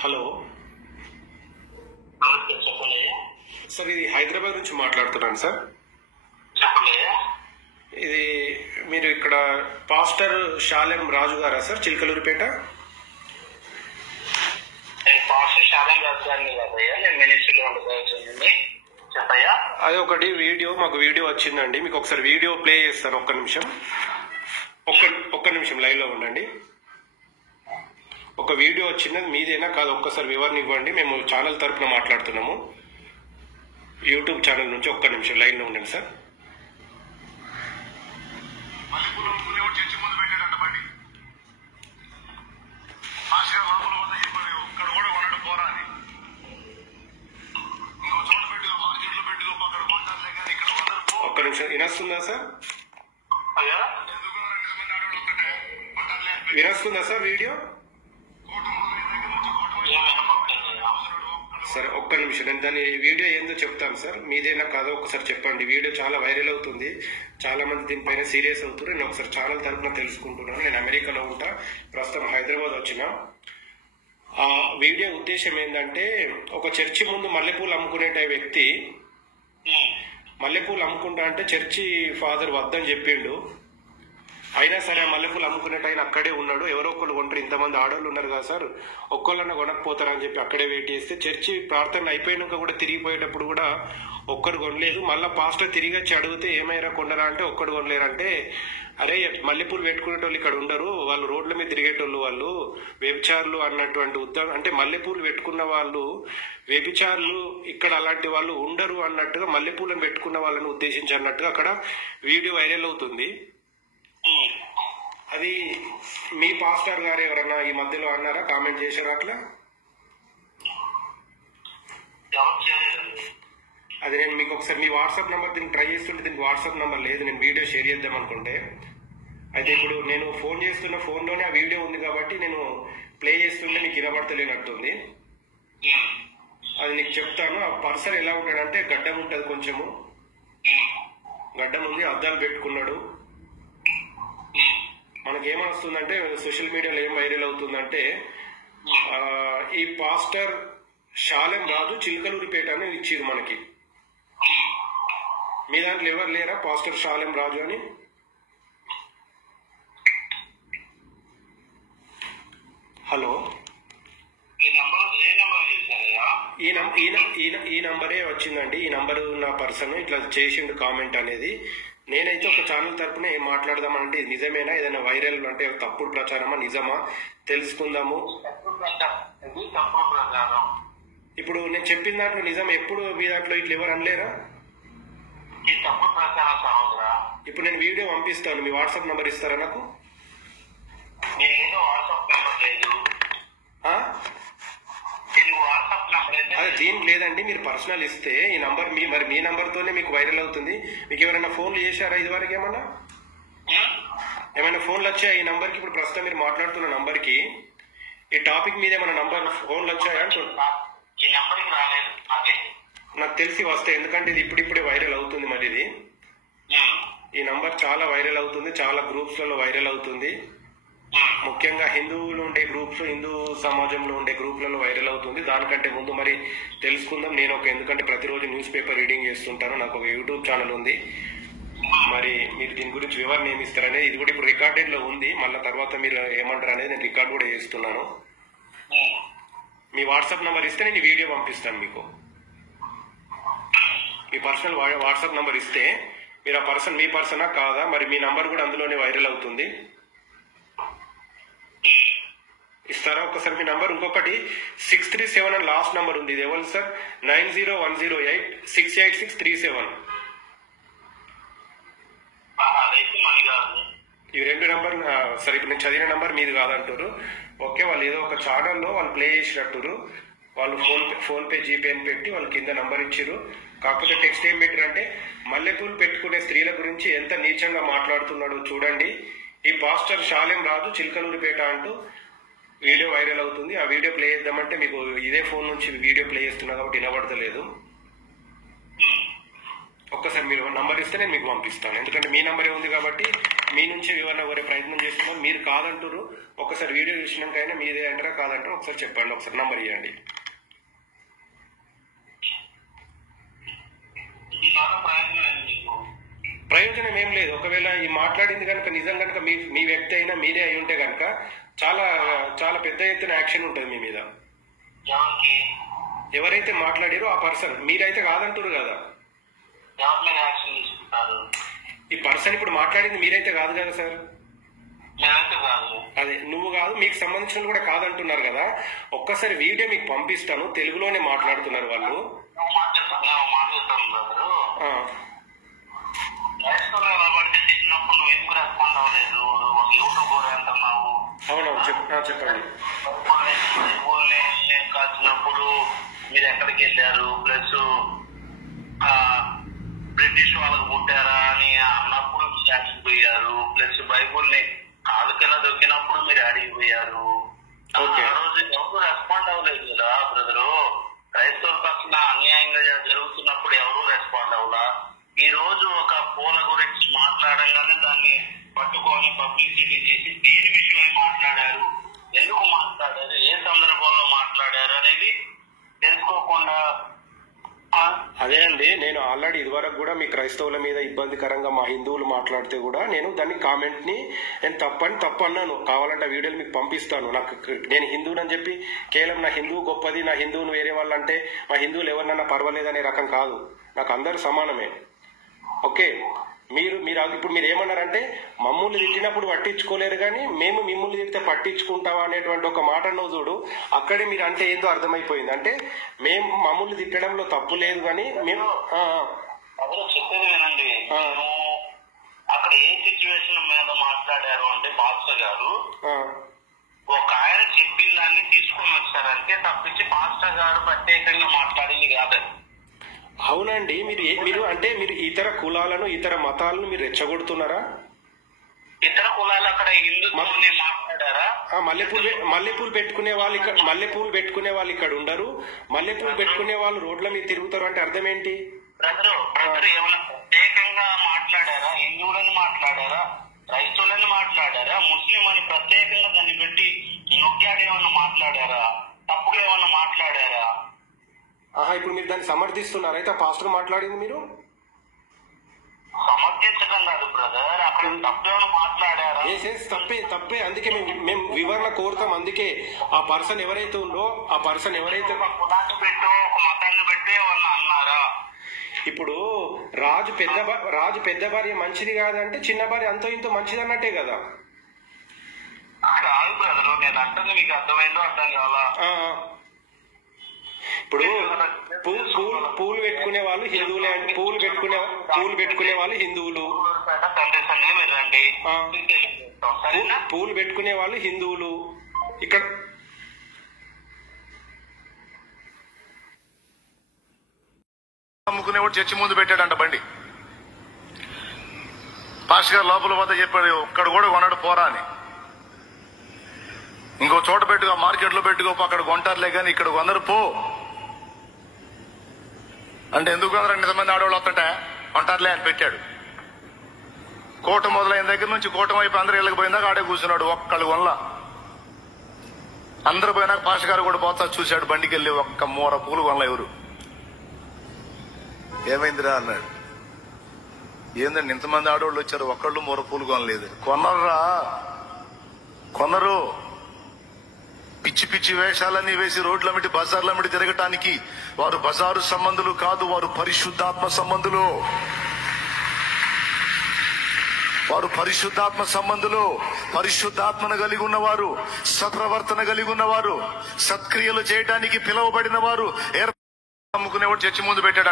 Hello చెప్పండి sir, ఇది హైదరాబాద్ నుంచి మాట్లాడుతున్నాను సార్. చెప్పండి. ఇది మీరు ఇక్కడ పాస్టర్ షాలెం రాజు గారా సార్, చిలకలూరిపేట? నేను పాస్టర్ శాలం రాజధాని కాదయ్యా, నేను మినిస్ట్రీలో ఉండబోతుంది. చెప్పయ్యా. అది ఒకటి మాకు వీడియో వచ్చిందండి. మీకు ఒకసారి వీడియో ప్లే చేస్తాను. ఒక్క నిమిషం లైవ్ లో ఉండండి. ఒక వీడియో వచ్చింది, మీదేనా కాదు ఒక్కసారి వివరణ ఇవ్వండి. మేము ఛానల్ తరపున మాట్లాడుతున్నాము, యూట్యూబ్ ఛానల్ నుంచి. ఒక్క నిమిషం లైన్ లో ఉండండి సార్. ఒక్క నిమిషం, వినొస్తుందా సార్? వినొస్తుందా సార్ వీడియో? సరే ఒక్క నిమిషం, నేను దాని వీడియో ఏందో చెప్తాను సార్. మీదేనా కాదో ఒకసారి చెప్పండి. వీడియో చాలా వైరల్ అవుతుంది, చాలా మంది దీనిపైన సీరియస్ అవుతారు. నేను ఒకసారి ఛానల్ తరఫున తెలుసుకుంటున్నాను. నేను అమెరికాలో ఉంటా, ప్రస్తుతం హైదరాబాద్ వచ్చిన. ఆ వీడియో ఉద్దేశం ఏంటంటే, ఒక చర్చి ముందు మల్లెపూలు అమ్ముకునే వ్యక్తి మల్లెపూలు అమ్ముకుంటా అంటే చర్చి ఫాదర్ వద్దని చెప్పిండు. అయినా సరే మల్లెపూలు అమ్ముకునేట ఆయన అక్కడే ఉన్నాడు. ఎవరో ఒకళ్ళు కొంటారు, ఇంతమంది ఆడవాళ్ళు ఉన్నారు కదా సార్, ఒక్కళ్ళన్నా కొనకపోతారని చెప్పి అక్కడే వెయిట్ చేస్తే, చర్చి ప్రార్థన అయిపోయినాక కూడా తిరిగిపోయేటప్పుడు కూడా ఒక్కడు కొనలేదు. మళ్ళీ పాస్టర్ తిరిగి వచ్చి అడిగితే ఏమైనా కొనరా అంటే ఒక్కడు కొనలేరంటే, అరే మల్లెపూలు పెట్టుకునేటోళ్ళు ఇక్కడ ఉండరు, వాళ్ళు రోడ్ల మీద తిరిగేటోళ్ళు, వాళ్ళు వ్యభిచారులు అన్నటువంటి ఉద్దాం. అంటే మల్లెపూలు పెట్టుకున్న వాళ్ళు వ్యభిచారులు, ఇక్కడ అలాంటి వాళ్ళు ఉండరు అన్నట్టుగా మల్లెపూలను పెట్టుకున్న వాళ్ళని ఉద్దేశించి అన్నట్టుగా అక్కడ వీడియో వైరల్ అవుతుంది. అది మీ పాస్టర్ గారు ఎవరన్నా ఈ మధ్యలో అన్నారా, కామెంట్ చేశారా అట్లా? అది నేను మీకు ఒకసారి మీ వాట్సాప్ నెంబర్ దీనికి ట్రై చేస్తుంటే, దీనికి వాట్సాప్ నెంబర్ లేదు. నేను వీడియో షేర్ చేద్దాం అనుకుంటే, అయితే ఇప్పుడు నేను ఫోన్ చేస్తున్న ఫోన్లోనే ఆ వీడియో ఉంది కాబట్టి నేను ప్లే చేస్తుంటే నీకు వినబడతలేనట్టుంది. అది నీకు చెప్తాను. ఆ పర్సన్ ఎలా ఉంటాడంటే, గడ్డం ఉంటుంది, కొంచెము గడ్డం ఉంది, అద్దాలు పెట్టుకున్నాడు. మనకేమొస్తుందంటే సోషల్ మీడియాలో ఏం వైరల్ అవుతుందంటే, ఈ పాస్టర్ షాలెం రాజు చిలకలూరిపేట అని ఇచ్చింది మనకి. మీ దాంట్లో ఎవరు లేరా పాస్టర్ షాలెం రాజు అని? హలో, ఈ నంబరే వచ్చిందండి. ఈ నంబర్ ఉన్న పర్సన్ ఇట్లా చేసిండు కామెంట్ అనేది. నేనైతే ఒక ఛానల్ తరపున ఏం మాట్లాడదామంటే, ఇది నిజమేనా, ఏదైనా వైరల్ అంటే తప్పుడు ప్రచారమా, నిజమా తెలుసుకుందాము. ఇప్పుడు నేను చెప్పిన దాంట్లో నిజం, ఎప్పుడు మీ దాంట్లో ఇట్లా ఎవరు అనలేరా? ఇప్పుడు నేను వీడియో పంపిస్తాను, మీ వాట్సాప్ నంబర్ ఇస్తారా నాకు? అదే దీనికి లేదండి, మీరు పర్సనల్ ఇస్తే ఈ నంబర్ మీ నంబర్తోనే మీకు వైరల్ అవుతుంది. మీకు ఎవరైనా ఫోన్లు చేశారా ఇదివరకు? ఏమైనా ఫోన్లు వచ్చాయా ఈ నంబర్కి? ఇప్పుడు ప్రస్తుతం మీరు మాట్లాడుతున్న నంబర్కి ఈ టాపిక్ మీద ఏమైనా ఫోన్లు వచ్చాయా? నాకు తెలిసి వస్తాయి, ఎందుకంటే ఇది ఇప్పుడిప్పుడే వైరల్ అవుతుంది. మరి ఇది ఈ నంబర్ చాలా వైరల్ అవుతుంది, చాలా గ్రూప్స్లలో వైరల్ అవుతుంది. ముఖ్యంగా హిందువులు ఉండే గ్రూప్స్, హిందూ సమాజంలో ఉండే గ్రూప్లలో వైరల్ అవుతుంది. దానికంటే ముందు మరి తెలుసుకుందాం. నేను ఎందుకంటే ప్రతిరోజు న్యూస్ పేపర్ రీడింగ్ చేస్తుంటాను, నాకు ఒక యూట్యూబ్ ఛానల్ ఉంది. మరి మీరు దీని గురించి వివరణ ఏమి ఇస్తారనేది, ఇది కూడా ఇప్పుడు రికార్డెడ్ లో ఉంది. మళ్ళీ తర్వాత మీరు ఏమంటారు అనేది నేను రికార్డ్ కూడా చేస్తున్నాను. మీ వాట్సాప్ నంబర్ ఇస్తే నేను వీడియో పంపిస్తాను మీకు. మీ పర్సనల్ వాట్సాప్ నంబర్ ఇస్తే మీరు ఆ పర్సన్ మీ పర్సనా కాదా, మరి మీ నంబర్ కూడా అందులోనే వైరల్ అవుతుంది. ఇస్తారా ఒకసారి మీ నంబర్? ఇంకొకటి 637 అని లాస్ట్ నంబర్ ఉంది, ఇది ఎవరు సార్? 9010868637. ఈ రెండు నంబర్ సరే, ఇప్పుడు నేను చదివిన నంబర్ మీది కాదంటారు. ఓకే, వాళ్ళు ఏదో ఒక ఛానల్లో వాళ్ళు ప్లే చేసినట్టు, వాళ్ళు ఫోన్ పే జీపే అని పెట్టి వాళ్ళు కింద నంబర్ ఇచ్చారు. కాకపోతే టెక్స్ట్ ఏం పెట్టారంటే, మల్లెపూలు పెట్టుకునే స్త్రీల గురించి ఎంత నీచంగా మాట్లాడుతున్నాడో చూడండి, ఈ పాస్టర్ షాలెం రాజు చిలకలూరిపేట అంటూ వీడియో వైరల్ అవుతుంది. ఆ వీడియో ప్లే చేద్దామంటే మీకు ఇదే ఫోన్ నుంచి వీడియో ప్లే చేస్తున్నా కాబట్టి వినబడతలేదు. ఒక్కసారి మీరు నంబర్ ఇస్తే నేను మీకు పంపిస్తాను. ఎందుకంటే మీ నంబరే ఉంది కాబట్టి మీ నుంచి వివరణ కోరే ప్రయత్నం చేస్తున్నాం. మీరు కాదంటారు, ఒక్కసారి వీడియో చూసినాకైనా మీదే అంటారా కాదంటారా ఒకసారి చెప్పండి. ఒకసారి నంబర్ ఇవ్వండి. ప్రయోజనం ఏం లేదు. ఒకవేళ ఈ మాట్లాడింది కనుక నిజం కనుక మీ వ్యక్తి అయినా మీరే అయి ఉంటే కనుక చాలా చాలా పెద్ద ఎత్తున యాక్షన్ ఉంటుంది మీ మీద. ఎవరైతే మాట్లాడారో ఆ పర్సన్, మీరైతే కాదంటారు కదా. ఈ పర్సన్ ఇప్పుడు మాట్లాడింది మీరైతే కాదు కదా సార్. అదే నువ్వు కాదు, మీకు సంబంధించిన కూడా కాదంటున్నారు కదా. ఒక్కసారి వీడియో మీకు పంపిస్తాను, తెలుగులోనే మాట్లాడుతున్నారు వాళ్ళు. అవునవును చెప్పండి. కాల్చినప్పుడు మీరు ఎక్కడికి వెళ్ళారు, ప్లస్ బ్రిటిష్ వాళ్ళకు పుట్టారా అని అన్నప్పుడు మీరు అడిగిపోయారు, ప్లస్ బైబుల్ ని కాలుకెలా దొక్కినప్పుడు మీరు అడిగిపోయారు. ఆ రోజు ఎవరు రెస్పాండ్ అవ్వలేదు కదా బ్రదరు. క్రైస్తవుల పక్షాన అన్యాయంగా జరుగుతున్నప్పుడు ఎవరు రెస్పాండ్ అవ్వలా. ఈ రోజు ఒక పూల గురించి మాట్లాడగానే దాన్ని పట్టుకొని పబ్లిసిటీ చేసి దేని విషయమై మాట్లాడారు, ఎందుకు మాట్లాడారు, ఏ సందర్భంలో మాట్లాడారు అనేది తెలుసుకోకుండా. అదే అండి, నేను ఆల్రెడీ ఇదివరకు కూడా మీ క్రైస్తవుల మీద ఇబ్బందికరంగా మా హిందువులు మాట్లాడితే కూడా నేను దాన్ని కామెంట్ ని నేను తప్పు అన్నాను. కావాలంటే వీడియోలు మీకు పంపిస్తాను. నేను హిందువునని చెప్పి కేవలం నా హిందువు గొప్పది, నా హిందువుని వేరే వాళ్ళు అంటే మా హిందువులు ఎవరినన్నా పర్వాలేదనే రకం కాదు. నాకు అందరూ సమానమే. ఓకే, మీరు ఇప్పుడు మీరు ఏమన్నారంటే మమ్మల్ని తిట్టినప్పుడు పట్టించుకోలేరు కానీ మేము మిమ్మల్ని తిడితే పట్టించుకుంటావా అనేటువంటి ఒక మాట అన్నో చూడు. అక్కడే మీరు అంటే ఏదో అర్థమైపోయింది. అంటే మేము మమ్మల్ని తిట్టడంలో తప్పు లేదు కానీ మేము చెప్పేది వినండి. అక్కడ ఏ సిచ్యువేషన్ మీద మాట్లాడారు అంటే పాస్టర్ గారు ఒక ఆయన చెప్పిన దాన్ని తీసుకొని వచ్చారంటే తప్పించి పాస్టర్ గారు ప్రత్యేకంగా మాట్లాడింది కాదండి. అవునండి, మీరు అంటే మీరు ఇతర కులాలను ఇతర మతాలను మీరు రెచ్చగొడుతున్నారా? ఇతర కులాలు అక్కడ హిందుత్వాన్ని మాట్లాడారా? మల్లెపూలు పెట్టుకునే వాళ్ళు ఇక్కడ ఉండరు. మల్లెపూలు పెట్టుకునే వాళ్ళు రోడ్ల మీద తిరుగుతారు అంటే అర్థం ఏంటి? బ్రదరు ఏమైనా ప్రత్యేకంగా మాట్లాడారా? హిందువులను మాట్లాడారా, క్రైస్తవులను మాట్లాడారా, ముస్లిం అని ప్రత్యేకంగా దాన్ని పెట్టి నొక్కాడు ఏమన్నా మాట్లాడారా, తప్పుగా ఏమన్నా మాట్లాడారా? ఇప్పుడు మీరు దాన్ని సమర్థిస్తున్నారు. అయితే పాస్టర్ మాట్లాడింది మీరు సమర్థించడం కాదు బ్రదర్, అక్కడ తప్పేమో మాట్లాడారా? తప్పే. అందుకే మేము వివరణ కోరుతాం. అందుకే ఆ పర్సన్ ఎవరైతే ఉందో ఆ పర్సన్ ఎవరైతే కులాన్ని పెట్టు ఒక మతాన్ని పెట్టు ఏమన్నా అన్నారా? ఇప్పుడు రాజు పెద్ద భార్య మంచిది కాదంటే చిన్న భార్య అంతో ఇంతో మంచిది అన్నట్టే కదా. కాదు బ్రదరు, నేను అంటుంది మీకు అర్థమైందో అర్థం కావాలా? ఇప్పుడు పూలు పెట్టుకునే వాళ్ళు హిందువులే అంటే పూలు పెట్టుకునే వాళ్ళు హిందువులు, పూలు పెట్టుకునే వాళ్ళు హిందువులు. ఇక్కడ అమ్ముకునేవాడు చర్చి ముందు పెట్టాడంట బండి. పాస్టర్ గారు లోపల వద్ద చెప్పాడు ఒక్కడ కూడా కొన్నాడు పోరా అని. ఇంకో చోట పెట్టుకో, మార్కెట్లో పెట్టుకో, అక్కడ కొంటారులే కానీ ఇక్కడ కొందరు పో అంటే ఎందుకు కొందరు ఇంతమంది ఆడవాళ్ళు వస్తుంటే కొంటారులే అని పెట్టాడు. కూటం మొదలైన దగ్గర నుంచి కూటం వైపు అందరూ ఇళ్ళకి పోయిందాక ఆడే కూర్చున్నాడు. ఒక్కళ్ళు వల్ల అందరు పోయినాక పాస్టర్ గారు కూడా పోతా చూశాడు. బండికి వెళ్ళి ఒక్క మూర పూలు వల్ల ఎవరు ఏమైందిరా అన్నాడు. ఏందండి ఇంతమంది ఆడవాళ్ళు వచ్చారు, ఒక్కళ్ళు మూర పూలు కొనలేదు. కొనరా కొనరు. పిచ్చి పిచ్చి వేషాలన్నీ వేసి రోడ్లమిటి బజార్లమిటి తిరగటానికి వారు బజారు సంబంధులు కాదు, వారు పరిశుద్ధాత్మ సంబంధులు. వారు పరిశుద్ధాత్మ సంబంధులు. పరిశుద్ధాత్మను కలిగి ఉన్నవారు, సత్ప్రవర్తన కలిగి ఉన్నవారు, సత్క్రియలు చేయడానికి పిలువబడిన వారు. అమ్ముకునేవాడు చర్చి ముందు పెట్టాడు.